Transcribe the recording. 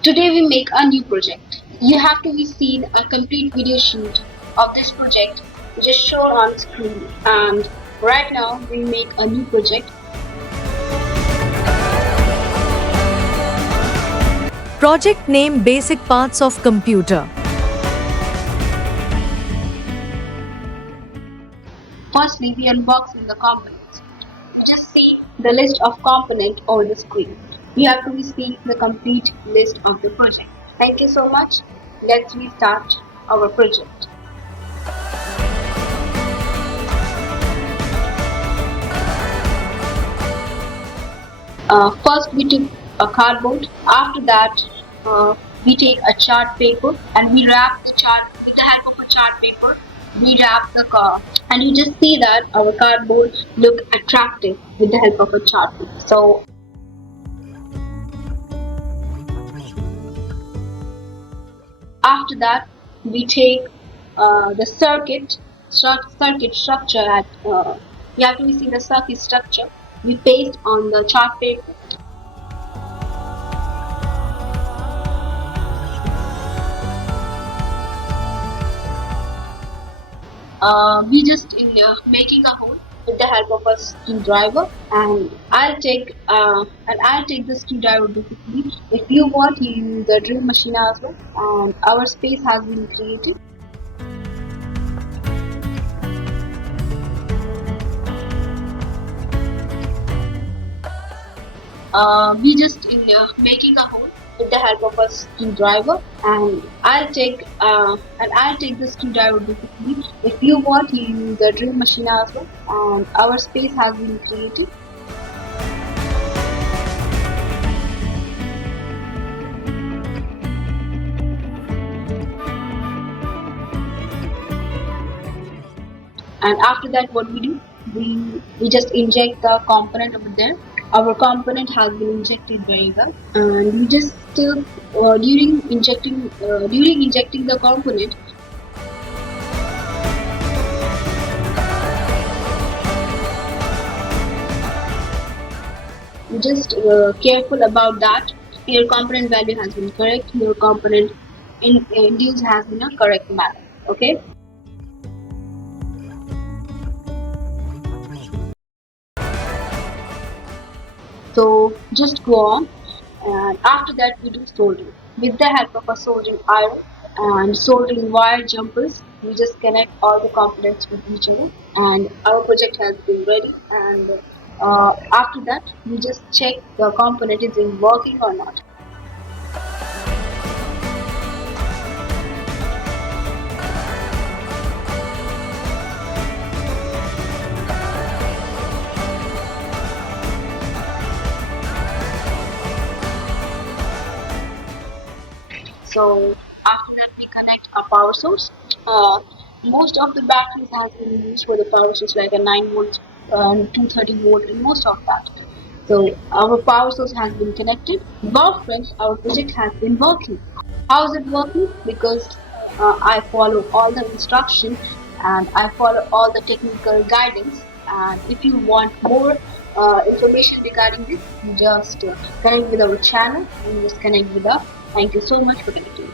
Today we make a new project. You have to be seen a complete video shoot of this project just shown on screen, and right now we make a new project. Project name Basic Parts of Computer. Firstly, we unboxing the components. You just see the list of components over the screen. You have to be seeing the complete list of the project. Thank you so much. Let's restart our project. First we took a cardboard. After that we take a chart paper and we wrap the chart with the help of a chart paper. We wrap the car and you just see that our cardboard look attractive with the help of a chart paper. So after that we take the circuit structure at you have to see the circuit structure. We paste on the chart paper. We just in making a hole with the help of a screwdriver, and I'll take the screwdriver basically. If you want, you use the drill machine as well. And our space has been created. We just in making a hole with the help of a screwdriver, and I'll take the screwdriver basically. If you want, you use the drill machine as well. And our space has been created. And after that what we do, we just inject the component over there. Our component has been injected very well, and we just during injecting the component, we just careful about that your component value has been correct, your component induced has been a correct manner. Okay. So just go on, and after that we do soldering with the help of a soldering iron and soldering wire jumpers. We just connect all the components with each other, and our project has been ready. And after that we just check the component is in working or not. So after that we connect a power source. Most of the batteries has been used for the power source, like a 9 volt and 230 volt, and most of that. So our power source has been connected. Well, friends, our project has been working. How is it working? Because I follow all the instructions and I follow all the technical guidance. And if you want more information regarding this, just connect with our channel and just connect with us. Thank you so much for connecting.